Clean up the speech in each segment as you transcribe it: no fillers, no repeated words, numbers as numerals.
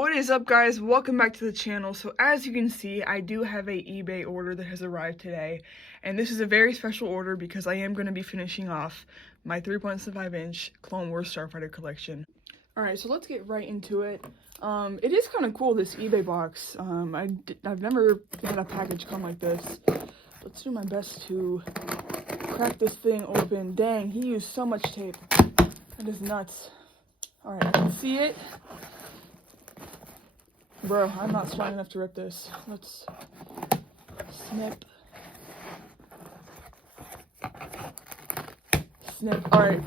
What is up, guys? Welcome back to the channel. So as you can see, I do have a eBay order that has arrived today, and this is a very special order because I am going to be finishing off my 3.75-inch Clone Wars Starfighter collection. Alright, so let's get right into it. It is kind of cool, this eBay box. I've never had a package come like this. Let's do my best to crack this thing open. Dang, he used so much tape. That is nuts. Alright, I can see it. Bro, I'm not strong enough to rip this. Let's snip. Snip. Alright,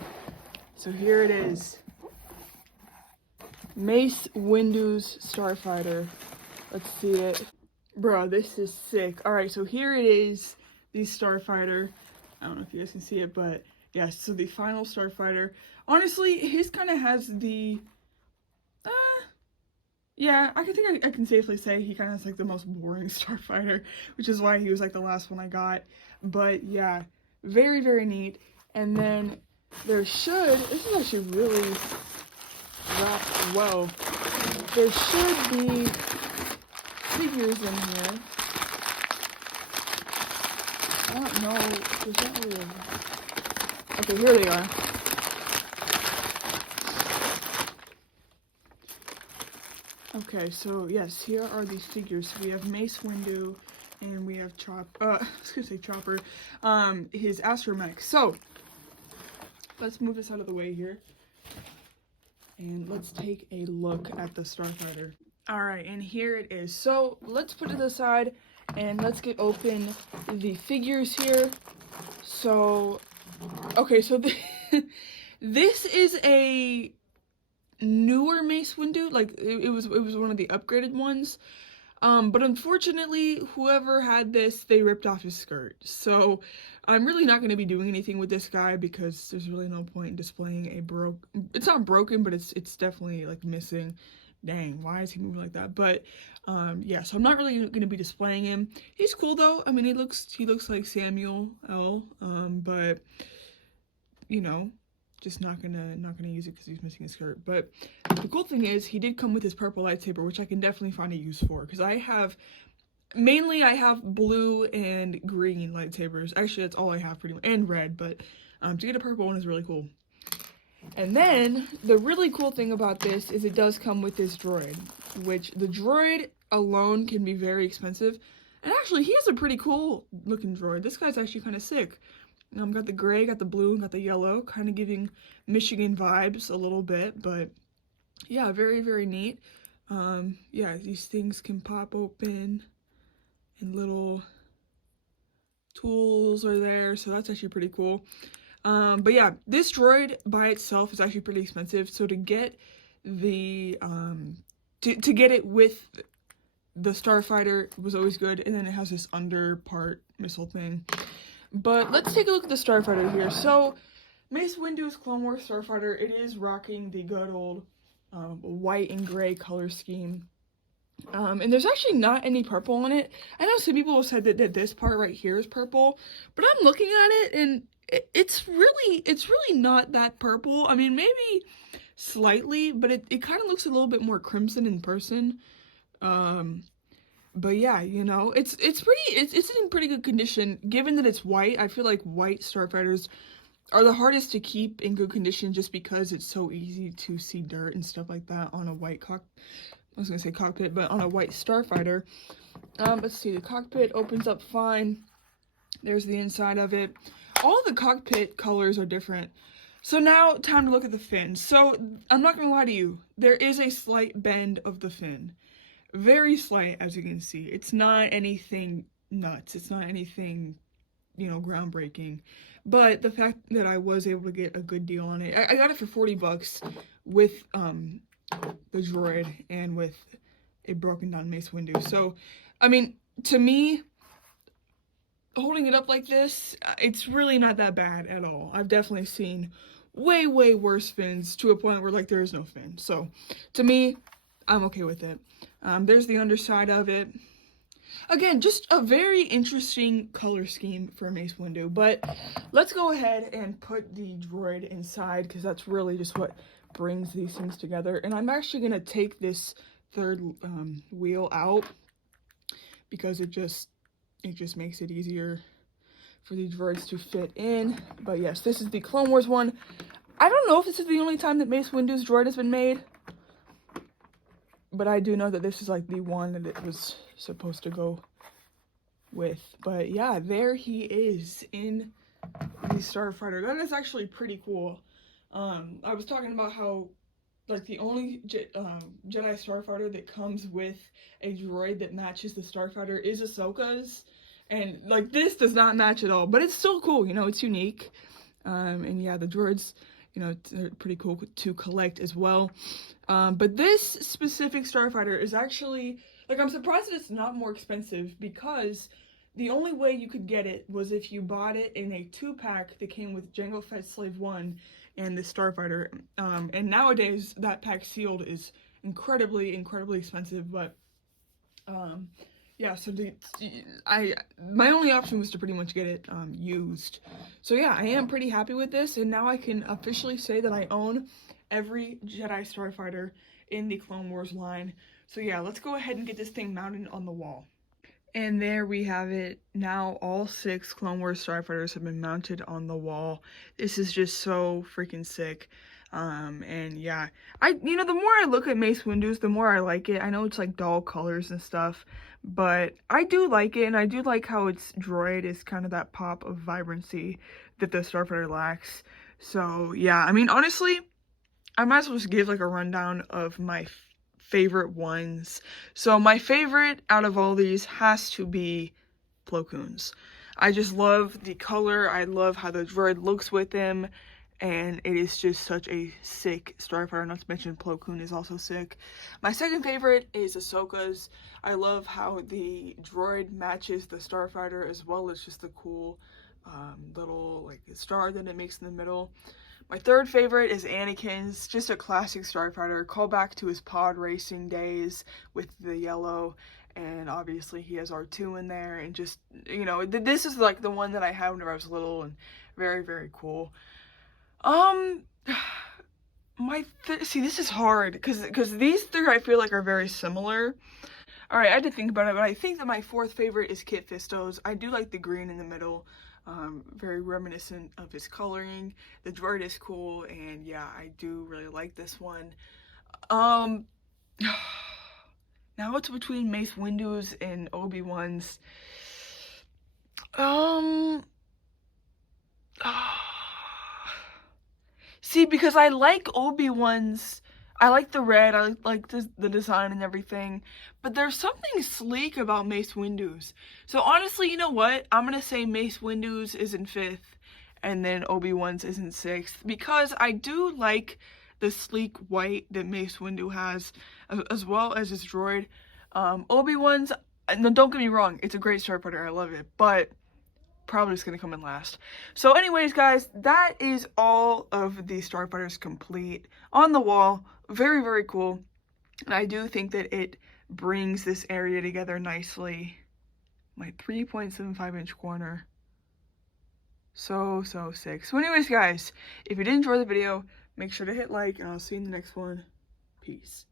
so here it is. Mace Windu's Starfighter. Let's see it. Bro, this is sick. Alright, so here it is. The Starfighter. I don't know if you guys can see it, but yeah, so the final Starfighter. Honestly, his kind of has the... yeah, I can safely say he kind of has like the most boring Starfighter, which is why he was like the last one I got. But yeah, very, very neat. And then there should, this is actually really wrapped well. There should be figures in here. I don't know, there's not really a... Okay, here they are. Okay, so yes, here are these figures. So we have Mace Windu, and we have Chopper, his astromech. So, let's move this out of the way here, and let's take a look at the Starfighter. Alright, and here it is. So, let's put it aside, and let's get open the figures here. So, okay, so this is a newer Mace Windu, like it was one of the upgraded ones, but unfortunately whoever had this, they ripped off his skirt. So I'm really not going to be doing anything with this guy because there's really no point in displaying a it's not broken, but it's definitely like missing. Dang, why is he moving like that? But yeah, so I'm not really going to be displaying him. He's cool though. I mean, he looks like Samuel L, but you know, just not gonna use it because he's missing his skirt. But the cool thing is he did come with his purple lightsaber, which I can definitely find a use for, because I have blue and green lightsabers. Actually, that's all I have pretty much, and red, but to get a purple one is really cool. And then the really cool thing about this is it does come with this droid, which the droid alone can be very expensive. And actually, he has a pretty cool looking droid. This guy's actually kind of sick. Got the gray, got the blue, got the yellow, kind of giving Michigan vibes a little bit, but yeah, very, very neat. Yeah, these things can pop open, and little tools are there, so that's actually pretty cool. But yeah, this droid by itself is actually pretty expensive, so to get the, to get it with the Starfighter was always good, and then it has this under part missile thing. But let's take a look at the Starfighter here. So, Mace Windu's Clone Wars Starfighter, it is rocking the good old white and gray color scheme. And there's actually not any purple on it. I know some people have said that this part right here is purple, but I'm looking at it and it's really not that purple. I mean, maybe slightly, but it kind of looks a little bit more crimson in person. But yeah, you know, it's in pretty good condition. Given that it's white, I feel like white Starfighters are the hardest to keep in good condition just because it's so easy to see dirt and stuff like that on a white cockpit, but on a white Starfighter. Let's see, the cockpit opens up fine. There's the inside of it. All the cockpit colors are different. So now, time to look at the fin. So, I'm not gonna lie to you, there is a slight bend of the fin. Very slight, as you can see. It's not anything nuts. It's not anything, you know, groundbreaking. But the fact that I was able to get a good deal on it, I got it for 40 bucks with the droid and with a broken down Mace Windu. So, I mean, to me, holding it up like this, it's really not that bad at all. I've definitely seen way, way worse fins to a point where, like, there is no fin. So, to me, I'm okay with it. There's the underside of it. Again, just a very interesting color scheme for Mace Windu. But let's go ahead and put the droid inside, because that's really just what brings these things together. And I'm actually going to take this third wheel out, because it just makes it easier for these droids to fit in. But yes, this is the Clone Wars one. I don't know if this is the only time that Mace Windu's droid has been made, but I do know that this is like the one that it was supposed to go with. But yeah, there he is in the Starfighter. That is actually pretty cool. I was talking about how like the only Jedi Starfighter that comes with a droid that matches the Starfighter is Ahsoka's, and like this does not match at all, but it's still cool, you know, it's unique. And yeah, the droids, you know, they're pretty cool to collect as well. But this specific Starfighter is actually, like, I'm surprised that it's not more expensive, because the only way you could get it was if you bought it in a 2-pack that came with Jango Fett Slave 1 and the Starfighter. And nowadays, that pack sealed is incredibly expensive, but yeah, so my only option was to pretty much get it used. So yeah, I am pretty happy with this, and now I can officially say that I own every Jedi Starfighter in the Clone Wars line. So yeah, let's go ahead and get this thing mounted on the wall. And there we have it. Now all 6 Clone Wars Starfighters have been mounted on the wall. This is just so freaking sick. And yeah, you know, the more I look at Mace Windu's, the more I like it. I know it's like dull colors and stuff, but I do like it, and I do like how its droid is kind of that pop of vibrancy that the Starfighter lacks. So yeah, I mean, honestly, I might as well just give like a rundown of my favorite ones. So my favorite out of all these has to be Plo Koon's. I just love the color. I love how the droid looks with him, and it is just such a sick Starfighter. Not to mention Plo Koon is also sick. My second favorite is Ahsoka's. I love how the droid matches the Starfighter, as well as just the cool little like star that it makes in the middle. My third favorite is Anakin's, just a classic Starfighter, callback to his pod racing days with the yellow, and obviously he has R2 in there, and just, you know, this is like the one that I had whenever I was little, and very cool. See, this is hard, because these 3 I feel like are very similar. Alright, I had to think about it, but I think that my 4th favorite is Kit Fisto's. I do like the green in the middle. Very reminiscent of his coloring. The droid is cool, and yeah, I do really like this one. Now it's between Mace Windu's and Obi-Wan's. See, because I like Obi-Wan's, I like the red, I like the design and everything, but there's something sleek about Mace Windu's. So honestly, you know what? I'm gonna say Mace Windu's is in 5th, and then Obi-Wan's is in 6th, because I do like the sleek white that Mace Windu has, as well as his droid. Obi-Wan's, no, don't get me wrong, it's a great Starfighter, I love it, but probably just gonna come in last. So anyways, guys, that is all of the Starfighters complete on the wall. Very cool, and I do think that it brings this area together nicely. My 3.75-inch corner, so sick. So anyways, guys, if you did enjoy the video, make sure to hit like, and I'll see you in the next one. Peace.